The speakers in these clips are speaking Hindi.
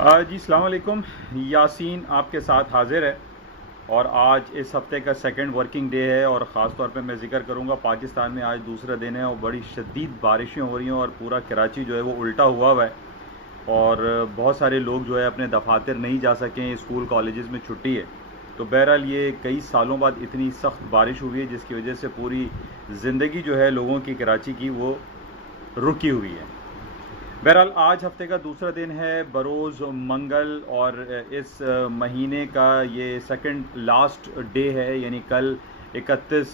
जी अस्सलाम वालेकुम। यासीन आपके साथ हाजिर है और आज इस हफ्ते का सेकंड वर्किंग डे है और ख़ास तौर पे मैं ज़िक्र करूँगा पाकिस्तान में आज दूसरा दिन है और बड़ी शदीद बारिशें हो रही हैं और पूरा कराची जो है वो उल्टा हुआ है और बहुत सारे लोग जो है अपने दफातर नहीं जा सकें, स्कूल कॉलेजेस में छुट्टी है। तो बहरहाल ये कई सालों बाद इतनी सख्त बारिश हुई है जिसकी वजह से पूरी ज़िंदगी जो है लोगों की कराची की वो रुकी हुई है। बहरहाल आज हफ्ते का दूसरा दिन है, बरोज़ मंगल, और इस महीने का ये सेकंड लास्ट डे है, यानी कल 31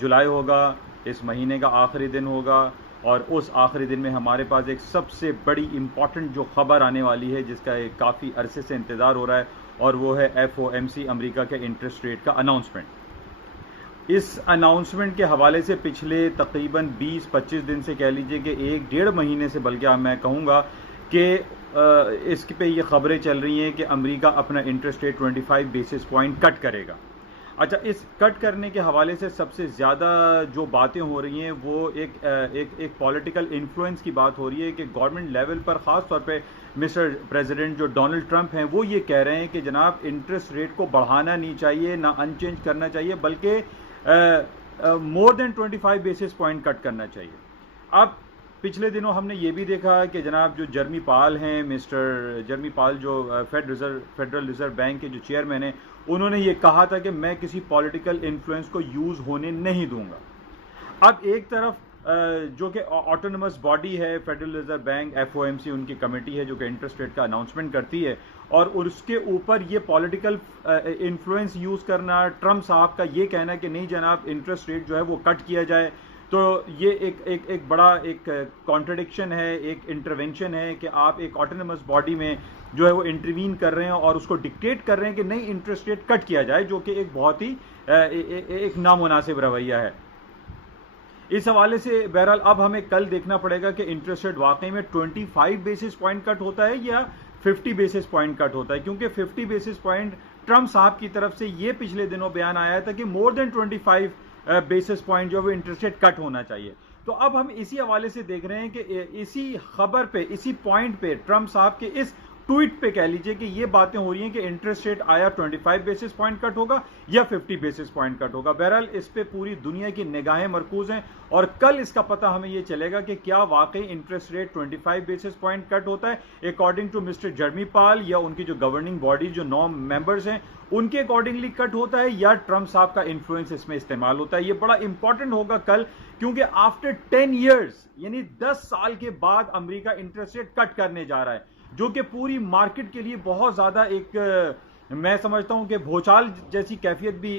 जुलाई होगा, इस महीने का आखिरी दिन होगा। और उस आखिरी दिन में हमारे पास एक सबसे बड़ी इम्पॉर्टेंट जो ख़बर आने वाली है जिसका एक काफ़ी अरसे से इंतज़ार हो रहा है और वो है FOMC अमेरिका के इंटरेस्ट रेट का अनाउंसमेंट। इस अनाउंसमेंट के हवाले से पिछले तकरीबन 20-25 दिन से कह लीजिए कि एक डेढ़ महीने से, बल्कि मैं कहूँगा कि इस पे ये खबरें चल रही हैं कि अमेरिका अपना interest rate 25 basis point cut करेगा। अच्छा, इस कट करने के हवाले से सबसे ज़्यादा जो बातें हो रही हैं वो एक पॉलिटिकल इन्फ्लुएंस की बात हो रही है कि गवर्नमेंट लेवल पर ख़ास तौर पे मिस्टर प्रेसिडेंट जो डोनाल्ड ट्रंप हैं वो ये कह रहे हैं कि जनाब इंटरेस्ट रेट को बढ़ाना नहीं चाहिए, ना अनचेंज करना चाहिए, बल्कि more than 25 basis point cut करना चाहिए। अब पिछले दिनों हमने ये भी देखा कि जनाब जो जर्मी पाल हैं, मिस्टर जर्मी पाल जो फेडरल रिजर्व बैंक के जो चेयरमैन हैं, उन्होंने ये कहा था कि मैं किसी पॉलिटिकल इन्फ्लुएंस को यूज़ होने नहीं दूंगा। अब एक तरफ जो कि ऑटोनमस बॉडी है फेडरल रिजर्व बैंक, FOMC उनकी कमेटी है जो कि इंटरेस्ट रेट का अनाउंसमेंट करती है, और उसके ऊपर ये पॉलिटिकल इन्फ्लुएंस यूज़ करना, ट्रम्प साहब का ये कहना कि नहीं जनाब इंटरेस्ट रेट जो है वो कट किया जाए, तो ये एक बड़ा एक कॉन्ट्रडिक्शन है, एक इंटरवेंशन है कि आप एक ऑटोनमस बॉडी में जो है वो इंटरवीन कर रहे हैं और उसको डिक्टेट कर रहे हैं कि नहीं इंटरेस्ट रेट कट किया जाए, जो कि एक बहुत ही एक नामुनासिब रवैया है। इस हवाले से बहरहाल अब हमें कल देखना पड़ेगा कि इंटरेस्ट रेट वाकई में 25 बेसिस पॉइंट कट होता है या 50 बेसिस पॉइंट कट होता है, क्योंकि 50 बेसिस पॉइंट ट्रम्प साहब की तरफ से ये पिछले दिनों बयान आया था कि मोर देन 25 बेसिस पॉइंट जो है इंटरेस्ट रेट कट होना चाहिए। तो अब हम इसी हवाले से देख रहे हैं कि इसी खबर पे, इसी पॉइंट पे ट्रम्प साहब के इस ट्वीट पे कह लीजिए कि ये बातें हो रही हैं कि इंटरेस्ट रेट आया 25 बेसिस पॉइंट कट होगा या 50 बेसिस पॉइंट कट होगा। बहरहाल इस पे पूरी दुनिया की निगाहें मरकूज हैं और कल इसका पता हमें ये चलेगा कि क्या वाकई interest rate 25 basis point cut होता है अकॉर्डिंग टू मिस्टर जर्मी पाल, या उनकी जो गवर्निंग बॉडी जो 9 मेंबर्स हैं उनके अकॉर्डिंगली कट होता है, या ट्रम्प साहब का इन्फ्लुएंस इसमें इस्तेमाल होता है। ये बड़ा इंपॉर्टेंट होगा कल, क्योंकि आफ्टर 10 ईयर्स यानी 10 साल के बाद अमेरिका इंटरेस्ट रेट कट करने जा रहा है, जो कि पूरी मार्केट के लिए बहुत ज़्यादा एक मैं समझता हूं कि भूचाल जैसी कैफियत भी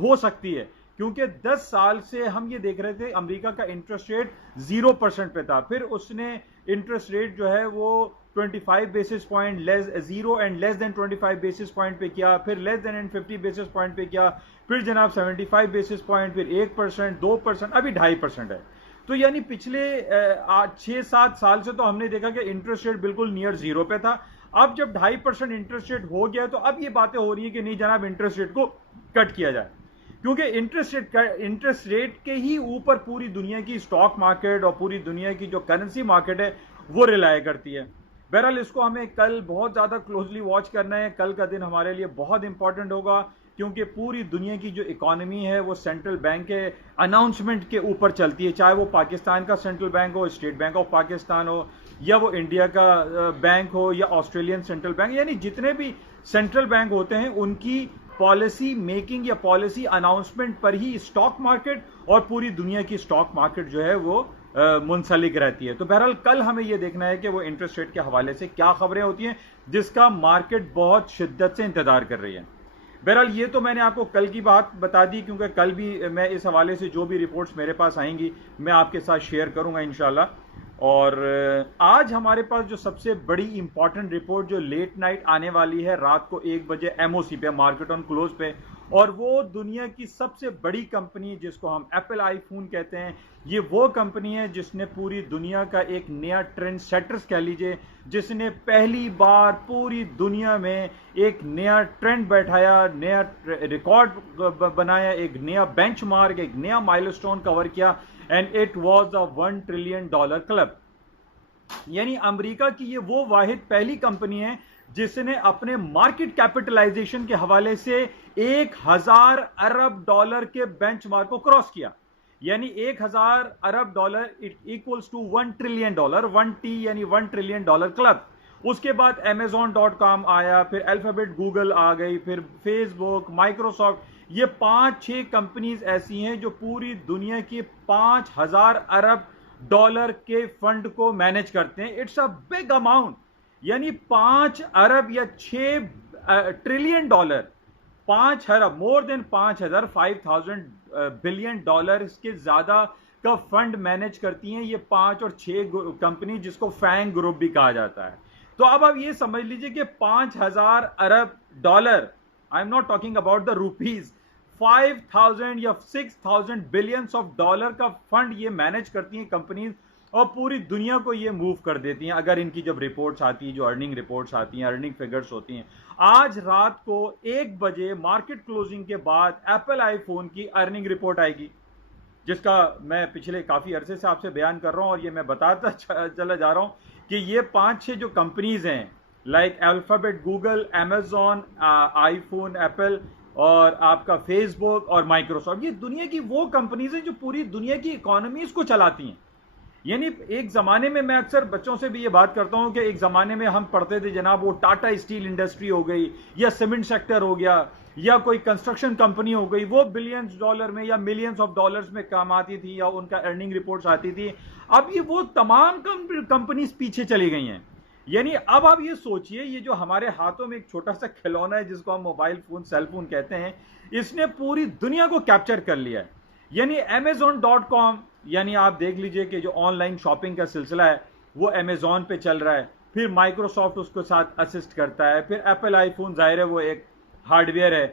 हो सकती है, क्योंकि 10 साल से हम ये देख रहे थे अमेरिका का इंटरेस्ट रेट 0% पे था, फिर उसने इंटरेस्ट रेट जो है वो 25 basis point zero and less than 25 basis point पे किया, फिर लेस देन 50 बेसिस पॉइंट पे किया, फिर जनाब 75 बेसिस पॉइंट, फिर 1%, 2%, अभी 2.5% है। तो यानी पिछले 6-7 साल से तो हमने देखा कि इंटरेस्ट रेट बिल्कुल नियर जीरो पे था। अब जब 2.5% इंटरेस्ट रेट हो गया तो अब ये बातें हो रही है कि नहीं जनाब इंटरेस्ट रेट को कट किया जाए, क्योंकि इंटरेस्ट रेट के ही ऊपर पूरी दुनिया की स्टॉक मार्केट और पूरी दुनिया की जो करेंसी मार्केट है वो रिलाय करती है। बहरहाल इसको हमें कल बहुत ज़्यादा क्लोजली वॉच करना है। कल का दिन हमारे लिए बहुत इंपॉर्टेंट होगा, क्योंकि पूरी दुनिया की जो इकॉनमी है वो सेंट्रल बैंक के अनाउंसमेंट के ऊपर चलती है, चाहे वो पाकिस्तान का सेंट्रल बैंक हो, स्टेट बैंक ऑफ पाकिस्तान हो, या वो इंडिया का बैंक हो, या ऑस्ट्रेलियन सेंट्रल बैंक, यानी जितने भी सेंट्रल बैंक होते हैं उनकी पॉलिसी मेकिंग या पॉलिसी अनाउंसमेंट पर ही स्टॉक मार्केट और पूरी दुनिया की स्टॉक मार्केट जो है वो मुंसलिक रहती है। तो बहरहाल कल हमें यह देखना है कि वो इंटरेस्ट रेट के हवाले से क्या खबरें होती हैं जिसका मार्केट बहुत शिद्दत से इंतजार कर रही है। बहरहाल ये तो मैंने आपको कल की बात बता दी, क्योंकि कल भी मैं इस हवाले से जो भी रिपोर्ट्स मेरे पास आएंगी मैं आपके साथ शेयर करूंगा इंशाल्लाह। और आज हमारे पास जो सबसे बड़ी इंपॉर्टेंट रिपोर्ट जो लेट नाइट आने वाली है रात को 1 बजे MOC पे, मार्केट ऑन क्लोज पे, और वो दुनिया की सबसे बड़ी कंपनी जिसको हम एप्पल आईफोन कहते हैं, ये वो कंपनी है जिसने पूरी दुनिया का एक नया ट्रेंड सेटर्स कह लीजिए, जिसने पहली बार पूरी दुनिया में एक नया ट्रेंड बैठाया, नया रिकॉर्ड बनाया, एक नया बेंचमार्क, एक नया माइलस्टोन कवर किया, and it was the $1 trillion club. यानी अमेरिका की ये वो वाहिद पहली कंपनी है जिसने अपने मार्केट कैपिटलाइजेशन के हवाले से 1000 अरब डॉलर के बेंचमार्क को क्रॉस किया। यानी 1000 अरब dollar it equals to 1 trillion dollar, 1T यानी 1 ट्रिलियन डॉलर क्लब। उसके बाद Amazon.com आया, फिर अल्फाबेट गूगल आ गई, फिर फेसबुक, माइक्रोसॉफ्ट। ये 5-6 कंपनीज ऐसी हैं जो पूरी दुनिया की 5000 अरब डॉलर के फंड को मैनेज करते हैं। इट्स अ बिग अमाउंट, यानी 5 अरब या 6 ट्रिलियन डॉलर, 5 अरब, मोर देन 5000, 5000 बिलियन डॉलर इसके ज्यादा का फंड मैनेज करती हैं ये 5 और 6 कंपनी, जिसको फैंग ग्रुप भी कहा जाता है। तो अब आप ये समझ लीजिए कि 5000 अरब dollar, I am not talking about the rupees, 5000 या 6000 बिलियंस ऑफ डॉलर का फंड ये मैनेज करती हैं कंपनीज, और पूरी दुनिया को ये मूव कर देती हैं अगर इनकी जब रिपोर्ट्स आती हैं, जो अर्निंग रिपोर्ट्स आती हैं, अर्निंग फिगर्स होती हैं। आज रात को 1 बजे मार्केट क्लोजिंग के बाद एप्पल आईफोन की अर्निंग रिपोर्ट आएगी, जिसका मैं पिछले काफी अरसे से आपसे बयान कर रहा हूं, और ये मैं बताता चला जा रहा हूं कि ये 5-6 जो कंपनीज हैं, like alphabet, Google, Amazon, iPhone, Apple और आपका फेसबुक और माइक्रोसॉफ्ट, ये दुनिया की वो कंपनीज हैं जो पूरी दुनिया की इकोनॉमीज को चलाती हैं। यानी एक जमाने में, मैं अक्सर बच्चों से भी ये बात करता हूं कि एक जमाने में हम पढ़ते थे जनाब, वो टाटा स्टील इंडस्ट्री हो गई या सीमेंट सेक्टर हो गया या कोई कंस्ट्रक्शन कंपनी हो गई, वो बिलियंस डॉलर में या मिलियंस ऑफ डॉलर्स में काम आती थी या उनका अर्निंग रिपोर्ट्स आती थी। अब ये वो तमाम कंपनीज पीछे चली गई हैं। यानी अब आप ये सोचिए, ये जो हमारे हाथों में एक छोटा सा खिलौना है जिसको हम मोबाइल फोन, सेल फोन कहते हैं, इसने पूरी दुनिया को कैप्चर कर लिया है। यानी Amazon.com, यानी आप देख लीजिए कि जो ऑनलाइन शॉपिंग का सिलसिला है वो अमेजॉन पे चल रहा है, फिर माइक्रोसॉफ्ट उसके साथ असिस्ट करता है, फिर एप्पल आईफोन, जाहिर है वो एक हार्डवेयर है,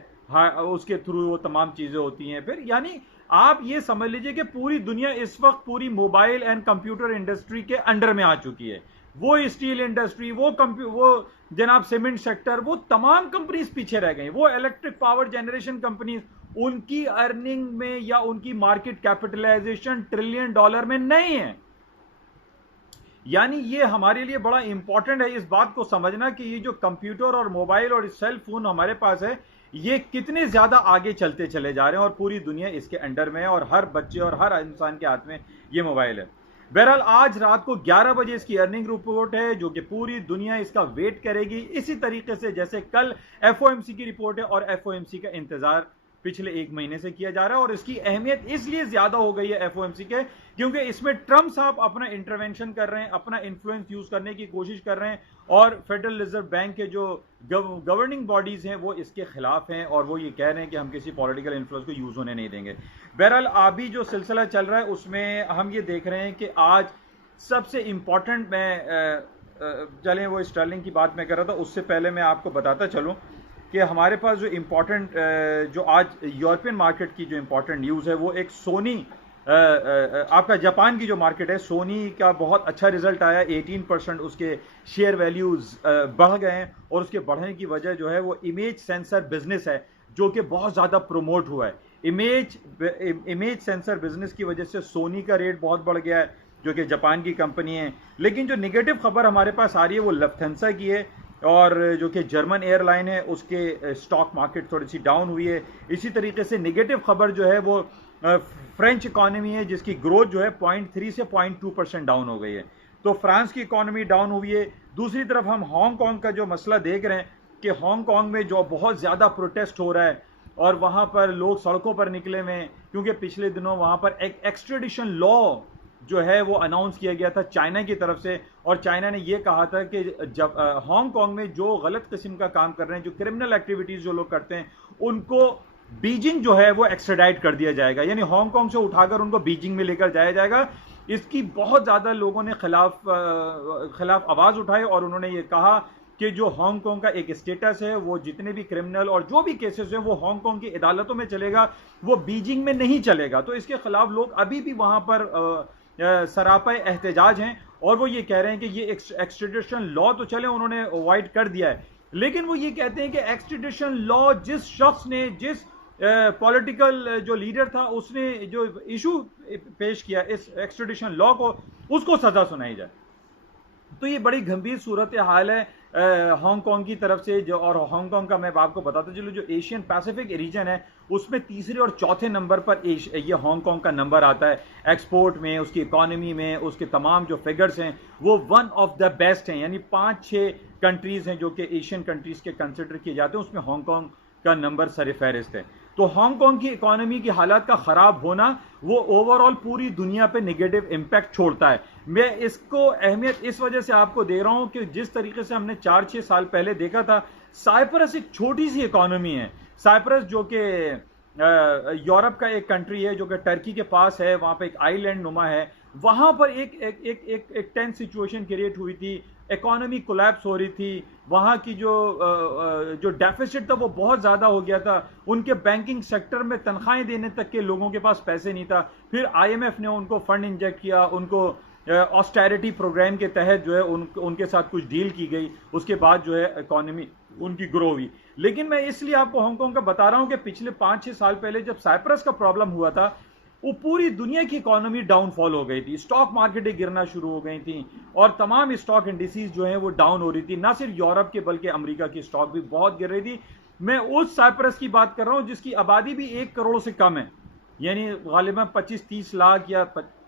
उसके थ्रू वो तमाम चीजें होती हैं। फिर यानी आप ये समझ लीजिए कि पूरी दुनिया इस वक्त पूरी मोबाइल एंड कंप्यूटर इंडस्ट्री के अंडर में आ चुकी है। वो स्टील इंडस्ट्री, वो जनाब सीमेंट सेक्टर, वो तमाम कंपनीज पीछे रह गई। वो इलेक्ट्रिक पावर जनरेशन कंपनीज, उनकी अर्निंग में या उनकी मार्केट कैपिटलाइजेशन ट्रिलियन डॉलर में नहीं है। यानी ये हमारे लिए बड़ा इंपॉर्टेंट है इस बात को समझना कि ये जो कंप्यूटर और मोबाइल और सेल फोन हमारे पास है, ये कितने ज्यादा आगे चलते चले जा रहे हैं और पूरी दुनिया इसके अंडर में है, और हर बच्चे और हर इंसान के हाथ में ये मोबाइल है। बहरहाल आज रात को 11 बजे इसकी अर्निंग रिपोर्ट है, जो कि पूरी दुनिया इसका वेट करेगी, इसी तरीके से जैसे कल FOMC की रिपोर्ट है, और FOMC का इंतजार पिछले 1 महीने से किया जा रहा है। और इसकी अहमियत इसलिए ज्यादा हो गई है FOMC के, क्योंकि इसमें ट्रंप साहब अपना इंटरवेंशन कर रहे हैं, अपना इन्फ्लुएंस यूज करने की कोशिश कर रहे हैं, और फेडरल रिजर्व बैंक के जो गवर्निंग बॉडीज हैं वो इसके खिलाफ हैं, और वो ये कह रहे हैं कि हम किसी पॉलिटिकल इन्फ्लुएंस को यूज होने नहीं देंगे। बहरहाल अभी जो सिलसिला चल रहा है उसमें हम ये देख रहे हैं कि आज सबसे इंपॉर्टेंट, मैं चलें वो स्टर्लिंग की बात मैं कर रहा था, उससे पहले मैं आपको बताता चलूँ कि हमारे पास जो इम्पोर्टेंट, जो आज यूरोपियन मार्केट की जो इम्पोर्टेंट न्यूज़ है, वो एक सोनी, आपका जापान की जो मार्केट है, सोनी का बहुत अच्छा रिजल्ट आया, 18% उसके शेयर वैल्यूज बढ़ गए हैं, और उसके बढ़ने की वजह जो है वो इमेज सेंसर बिजनेस है, जो कि बहुत ज़्यादा प्रमोट हुआ है। इमेज सेंसर बिजनेस की वजह से सोनी का रेट बहुत बढ़ गया है, जो कि जापान की कंपनी है। लेकिन जो निगेटिव खबर हमारे पास आ रही है वो लफ्थांसा की है, और जो कि जर्मन एयरलाइन है, उसके स्टॉक मार्केट थोड़ी सी डाउन हुई है। इसी तरीके से नेगेटिव खबर जो है वो फ्रेंच इकॉनमी है, जिसकी ग्रोथ जो है 0.3 से 0.2% डाउन हो गई है। तो फ्रांस की इकॉनमी डाउन हुई है। दूसरी तरफ हम हांगकांग का जो मसला देख रहे हैं कि हांगकांग में जो बहुत ज़्यादा प्रोटेस्ट हो रहा है, और वहाँ पर लोग सड़कों पर निकले हुए हैं, क्योंकि पिछले दिनों वहाँ पर एक एक्सट्रेडिशन लॉ जो है वो अनाउंस किया गया था चाइना की तरफ से, और चाइना ने ये कहा था कि जब हांगकांग में जो गलत किस्म का काम कर रहे हैं, जो क्रिमिनल एक्टिविटीज जो लोग करते हैं, उनको बीजिंग जो है वो एक्स्ट्राडाइट कर दिया जाएगा, यानी हांगकांग से उठाकर उनको बीजिंग में लेकर जाया जाएगा। इसकी बहुत ज़्यादा लोगों ने खिलाफ आवाज़ उठाई, और उन्होंने ये कहा कि जो हांगकांग का एक स्टेटस है, वो जितने भी क्रिमिनल और जो भी केसेस हैं वो हांगकांग की अदालतों में चलेगा, वो बीजिंग में नहीं चलेगा। तो इसके खिलाफ लोग अभी भी वहाँ पर सरापा एहतजाज हैं, और वो ये कह रहे हैं कि ये एक्सट्रेडिशन लॉ तो चले उन्होंने अवॉइड कर दिया है, लेकिन वो ये कहते हैं कि एक्सट्रेडिशन लॉ जिस शख्स ने, जिस पॉलिटिकल जो लीडर था, उसने जो इशू पेश किया इस एक्सट्रेडिशन लॉ को, उसको सजा सुनाई जाए। तो ये बड़ी गंभीर सूरत हाल है हांगकांग की तरफ से। जो और हांगकांग का मैं आपको बताता चलूँ, जो एशियन पैसिफिक रीजन है उसमें तीसरे और चौथे नंबर पर ये हांगकांग का नंबर आता है एक्सपोर्ट में, उसकी इकोनॉमी में, उसके तमाम जो फिगर्स हैं वो वन ऑफ द बेस्ट हैं। यानी 5-6 कंट्रीज हैं जो कि एशियन कंट्रीज के कंसिडर किए जाते हैं, उसमें हांगकांग का नंबर सरफहरिस्त है। तो हांगकांग की इकोनॉमी की हालात का खराब होना वो ओवरऑल पूरी दुनिया पे नेगेटिव इंपैक्ट छोड़ता है। मैं इसको अहमियत इस वजह से आपको दे रहा हूं कि जिस तरीके से हमने 4-6 साल पहले देखा था, साइप्रस एक छोटी सी इकोनॉमी है। साइप्रस जो कि यूरोप का एक कंट्री है, जो कि टर्की के पास है, वहां पे एक आइलैंड नुमा है, वहां पर एक टेंस सिचुएशन क्रिएट हुई थी, इकोनॉमी कोलैप्स हो रही थी, वहां की जो डेफिसिट था वो बहुत ज्यादा हो गया था, उनके बैंकिंग सेक्टर में तनख्वाहें देने तक के लोगों के पास पैसे नहीं था। फिर आईएमएफ ने उनको फंड इंजेक्ट किया, उनको ऑस्टेरिटी प्रोग्राम के तहत जो है उनके साथ कुछ डील की गई, उसके बाद जो है इकोनॉमी उनकी ग्रो हुई। लेकिन मैं इसलिए आपको हांगकांग का बता रहा हूं कि पिछले 5-6 साल पहले जब साइप्रस का प्रॉब्लम हुआ था, वो पूरी दुनिया की इकोनॉमी डाउनफॉल हो गई थी, स्टॉक मार्केटें गिरना शुरू हो गई थी और तमाम स्टॉक इंडिसेस जो हैं वो डाउन हो रही थी। ना सिर्फ यूरोप के बल्कि अमेरिका की स्टॉक भी बहुत गिर रही थी। मैं उस साइप्रस की बात कर रहा हूं जिसकी आबादी भी 1 करोड़ से कम है, यानी गालिबा 25-30 लाख या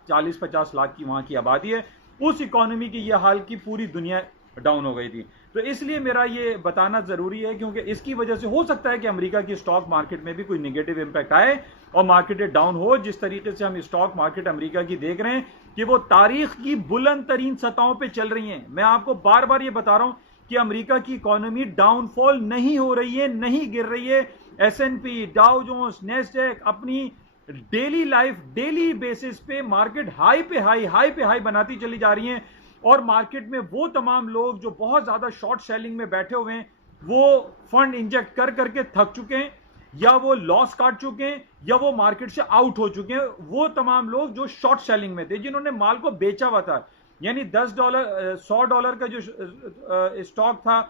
40-50 लाख की वहां की आबादी है। उस इकोनॉमी की यह हाल की पूरी दुनिया डाउन हो गई थी। तो इसलिए मेरा ये बताना जरूरी है, क्योंकि इसकी वजह से हो सकता है कि अमेरिका की स्टॉक मार्केट में भी कोई नेगेटिव इंपैक्ट आए और मार्केट डाउन हो। जिस तरीके से हम स्टॉक मार्केट अमेरिका की देख रहे हैं कि वो तारीख की बुलंद तरीन सतहों पे चल रही हैं। मैं आपको बार बार ये बता रहा हूं कि अमेरिका की इकोनॉमी डाउनफॉल नहीं हो रही है, नहीं गिर रही है। S&P, डाउ जोन्स, नेस्डैक अपनी डेली लाइफ, डेली बेसिस पे मार्केट हाई पे हाई बनाती चली जा रही हैं। और मार्केट में वो तमाम लोग जो बहुत ज्यादा शॉर्ट सेलिंग में बैठे हुए हैं, वो फंड इंजेक्ट कर करके थक चुके हैं, या वो लॉस काट चुके हैं, या वो मार्केट से आउट हो चुके हैं। वो तमाम लोग जो शॉर्ट सेलिंग में थे, जिन्होंने माल को बेचा हुआ था, यानी $10 $100 का जो स्टॉक था,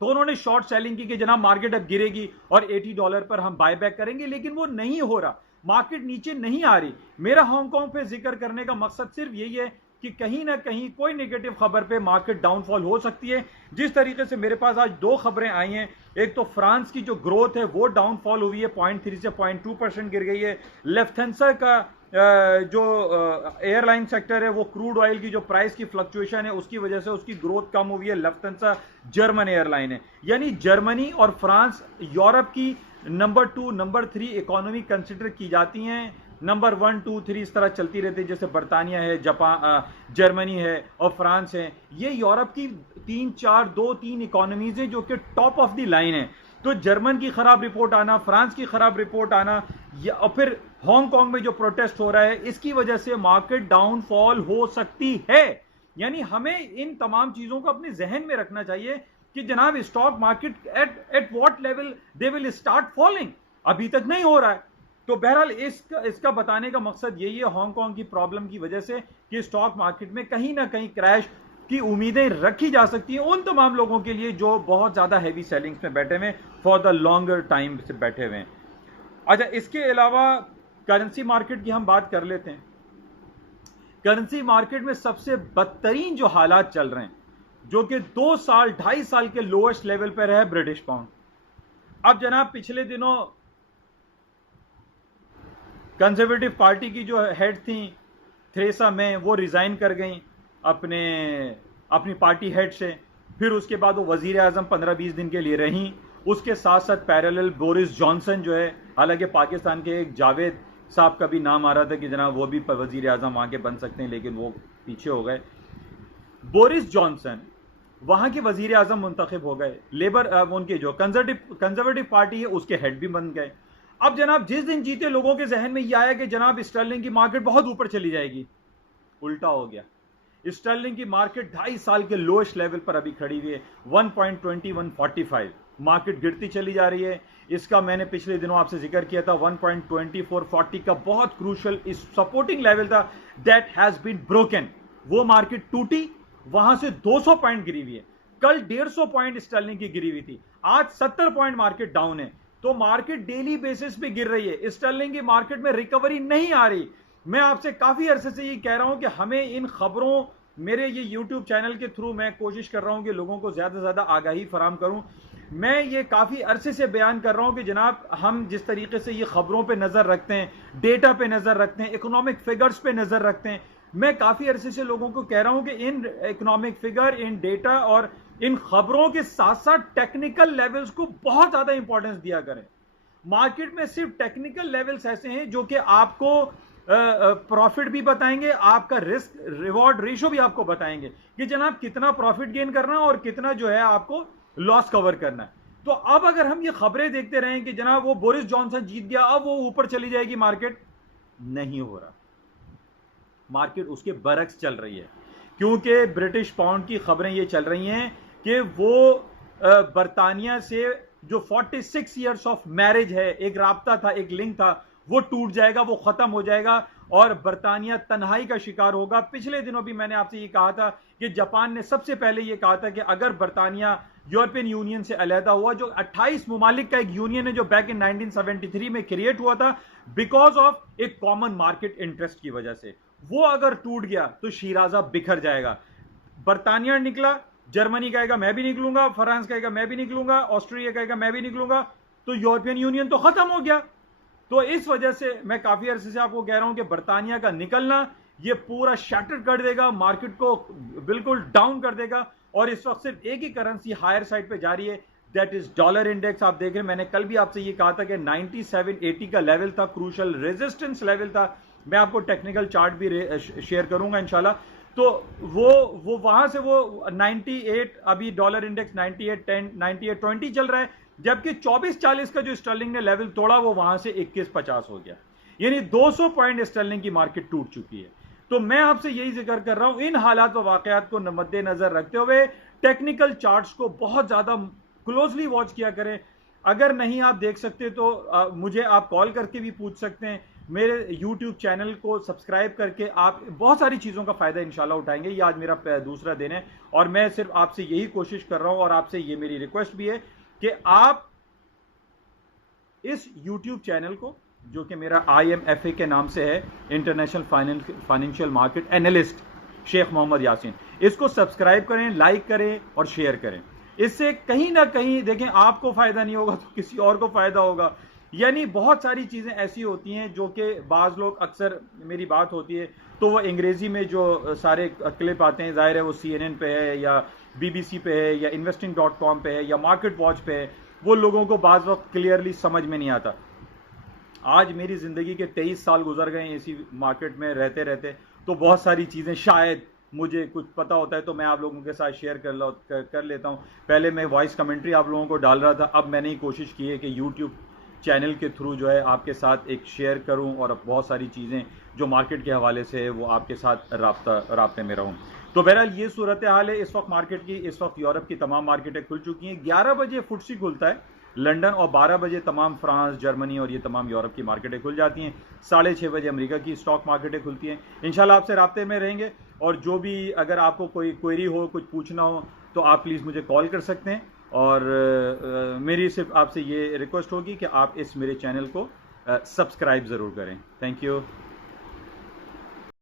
तो उन्होंने शॉर्ट सेलिंग की कि जनाब मार्केट अब गिरेगी और $80 पर हम बाय बैक करेंगे, लेकिन वो नहीं हो रहा, मार्केट नीचे नहीं आ रही। मेरा हांगकांग पे जिक्र करने का मकसद सिर्फ यही है कि कहीं ना कहीं कोई नेगेटिव खबर पे मार्केट डाउनफॉल हो सकती है। जिस तरीके से मेरे पास आज 2 खबरें आई हैं, एक तो फ्रांस की जो ग्रोथ है वो डाउनफॉल हुई है, 0.3 से 0.2% गिर गई है। लेफ्थेंसा का जो एयरलाइन सेक्टर है, वो क्रूड ऑयल की जो प्राइस की फ्लक्चुएशन है उसकी वजह से उसकी ग्रोथ कम हुई है। लेफ्थेंसा जर्मन एयरलाइन है, यानी जर्मनी और फ्रांस यूरोप की नंबर 2, नंबर 3 इकोनॉमी कंसिडर की जाती हैं। नंबर 1, 2, 3 इस तरह चलती रहती है, जैसे बर्तानिया है, जर्मनी है और फ्रांस है। ये यूरोप की 2-3 इकोनॉमीज हैं जो कि टॉप ऑफ द लाइन है। तो जर्मन की खराब रिपोर्ट आना, फ्रांस की खराब रिपोर्ट आना, और फिर हांगकांग में जो प्रोटेस्ट हो रहा है, इसकी वजह से मार्केट डाउनफॉल हो सकती है। यानी हमें इन तमाम चीजों को अपने जहन में रखना चाहिए कि जनाब stock market at what level they will start falling. अभी तक नहीं हो रहा है। तो बहरहाल इसका बताने का मकसद यही है हांगकांग की प्रॉब्लम की वजह से कि स्टॉक मार्केट में कहीं ना कहीं क्रैश की उम्मीदें रखी जा सकती हैं उन तमाम लोगों के लिए जो बहुत ज्यादा हैवी सेलिंग्स में बैठे हुए फॉर द लॉन्गर टाइम से बैठे हुए हैं। अच्छा, इसके अलावा करेंसी मार्केट की हम बात कर लेते हैं। करेंसी मार्केट में सबसे बदतरीन जो हालात चल रहे हैं, जो कि 2-2.5 साल के लोएस्ट लेवल पर है, ब्रिटिश पाउंड। अब जनाब पिछले दिनों कंजर्वेटिव पार्टी की जो हेड थी थेरेसा मे, वो रिजाइन कर गई अपनी पार्टी हेड से। फिर उसके बाद वो वजीर आजम 15-20 दिन के लिए रहीं। उसके साथ साथ पैरेलल बोरिस जॉनसन जो है, हालांकि पाकिस्तान के एक जावेद साहब का भी नाम आ रहा था कि जनाब वो भी वजीर आजम वहां के बन सकते हैं, लेकिन वो पीछे हो गए। बोरिस जॉनसन वहां के वजीर आजम मुंतखब हो गए, लेबर उनके जो कंजर्वेटिव पार्टी है उसके हेड भी बन गए। अब जनाब जिस दिन जीते लोगों के जहन में यह आया कि जनाब स्टर्लिंग की मार्केट बहुत ऊपर चली जाएगी, उल्टा हो गया। स्टर्लिंग की मार्केट 2.5 साल के लोएस्ट लेवल पर अभी खड़ी हुई है, 1.2145। मार्केट गिरती चली जा रही है। इसका मैंने पिछले दिनों आपसे जिक्र किया था, 1.2440 का बहुत क्रूशल सपोर्टिंग लेवल था, दैट हैज बीन ब्रोकन। वो मार्केट टूटी, वहां से 200 पॉइंट गिरी हुई है। कल 150 पॉइंट स्टर्लिंग की गिरी हुई थी, आज 70 पॉइंट मार्केट डाउन है। तो मार्केट डेली बेसिस पे गिर रही है। स्टर्लिंग की मार्केट में रिकवरी नहीं आ रही। मैं आपसे काफी अरसे से ये कह रहा हूं कि हमें इन खबरों मेरे ये YouTube चैनल के थ्रू मैं कोशिश कर रहा हूं कि लोगों को ज़्यादा से ज़्यादा आगाही फराम करूं। मैं ये काफ़ी अरसे से बयान कर रहा हूं कि जनाब हम जिस तरीके से ये खबरों पे नज़र रखते हैं, डेटा पे नज़र रखते हैं, इकोनॉमिक फिगर्स पे नज़र रखते हैं, मैं काफ़ी अरसे से लोगों को कह रहा हूं कि in economic figure, in data और इन खबरों के साथ साथ टेक्निकल लेवल्स को बहुत ज़्यादा इंपॉर्टेंस दिया करें। मार्केट में सिर्फ टेक्निकल लेवल्स ऐसे हैं जो कि आपको प्रॉफिट भी बताएंगे, आपका रिस्क रिवॉर्ड रेशो भी आपको बताएंगे कि जनाब कितना प्रॉफिट गेन करना है और कितना जो है आपको लॉस कवर करना है। तो अब अगर हम ये खबरें देखते रहें कि जनाब वो बोरिस जॉनसन जीत गया, अब वो ऊपर चली जाएगी मार्केट, नहीं हो रहा। मार्केट उसके बरक्स चल रही है, क्योंकि ब्रिटिश पाउंड की खबरें ये चल रही हैं कि वो बरतानिया से जो 46 ईयर्स ऑफ मैरिज है, एक राब्ता था, एक लिंक था, वो टूट जाएगा, वो खत्म हो जाएगा और बरतानिया तन्हाई का शिकार होगा। पिछले दिनों भी मैंने आपसे ये कहा था कि जापान ने सबसे पहले ये कहा था कि अगर बरतानिया यूरोपियन यूनियन से अलहदा हुआ, जो 28 मुमालिक का एक यूनियन है जो बैक इन 1973 में क्रिएट हुआ था बिकॉज ऑफ एक कॉमन मार्केट इंटरेस्ट की वजह से, वो अगर टूट गया तो शिराजा बिखर जाएगा। बरतानिया निकला, जर्मनी कहेगा मैं भी निकलूंगा, फ्रांस कहेगा मैं भी निकलूंगा, ऑस्ट्रेलिया कहेगा मैं भी निकलूंगा, तो यूरोपियन यूनियन तो खत्म हो गया। तो इस वजह से मैं काफी अरसे से आपको कह रहा हूं कि बरतानिया का निकलना ये पूरा शैटर कर देगा, मार्केट को बिल्कुल डाउन कर देगा। और इस वक्त सिर्फ एक ही करेंसी हायर साइड पे जा रही है, दैट इज डॉलर इंडेक्स। आप देख रहे हैं, मैंने कल भी आपसे ये कहा था कि 9780 का लेवल था, क्रूशल रेजिस्टेंस लेवल था। मैं आपको टेक्निकल चार्ट भी शेयर करूंगा इंशाल्लाह। तो वो वहां से वो 98, अभी डॉलर इंडेक्स 9810 9820 चल रहा है, जबकि 2440 का जो स्टर्लिंग ने लेवल तोड़ा वो वहां से 2150 हो गया, यानी 200 पॉइंट स्टर्लिंग की मार्केट टूट चुकी है। तो मैं आपसे यही जिक्र कर रहा हूं, इन हालात व वाकयात को मद्देनजर रखते हुए टेक्निकल चार्ट्स को बहुत ज्यादा क्लोजली वॉच किया करें। अगर नहीं आप देख सकते तो मुझे आप कॉल करके भी पूछ सकते हैं। मेरे YouTube चैनल को सब्सक्राइब करके आप बहुत सारी चीज़ों का फ़ायदा इंशाल्लाह उठाएंगे। ये आज मेरा दूसरा दिन है और मैं सिर्फ आपसे यही कोशिश कर रहा हूं और आपसे ये मेरी रिक्वेस्ट भी है कि आप इस YouTube चैनल को, जो कि मेरा IMFA के नाम से है, international financial market analyst Sheikh Mohammad Yasin, इसको सब्सक्राइब करें, लाइक करें और शेयर करें। इससे कहीं ना कहीं देखें आपको फ़ायदा नहीं होगा तो किसी और को फ़ायदा होगा। यानी बहुत सारी चीज़ें ऐसी होती हैं जो कि बाज़ लोग, अक्सर मेरी बात होती है तो वो अंग्रेज़ी में जो सारे क्लिप आते हैं, ज़ाहिर है वो CNN पे है या BBC पे है या investing.com पे है या मार्केट वॉच पे है, वो लोगों को बाज़ वक्त क्लियरली समझ में नहीं आता। आज मेरी ज़िंदगी के 23 साल गुजर गए इसी मार्केट में रहते रहते, तो बहुत सारी चीज़ें शायद मुझे कुछ पता होता है तो मैं आप लोगों के साथ शेयर कर लेता हूँ। पहले मैं वॉइस कमेंट्री आप लोगों को डाल रहा था, अब मैंने ही कोशिश की है कि YouTube चैनल के थ्रू जो है आपके साथ एक शेयर करूं और बहुत सारी चीज़ें जो मार्केट के हवाले से है वो आपके साथ राब्ते में रहूं। तो बहरहाल ये सूरत हाल है इस वक्त मार्केट की। इस वक्त यूरोप की तमाम मार्केटें खुल चुकी हैं। 11 बजे फुटसी खुलता है लंदन और 12 बजे तमाम फ्रांस, जर्मनी और ये तमाम यूरोप की मार्केटें खुल जाती हैं। 6:30 बजे अमेरिका की स्टॉक मार्केटें खुलती हैं। इंशाल्लाह आपसे राब्ते में रहेंगे और जो भी अगर आपको कोई क्वेरी हो, कुछ पूछना हो तो आप प्लीज़ मुझे कॉल कर सकते हैं। और मेरी सिर्फ आपसे ये रिक्वेस्ट होगी कि आप इस मेरे चैनल को सब्सक्राइब ज़रूर करें। Thank you.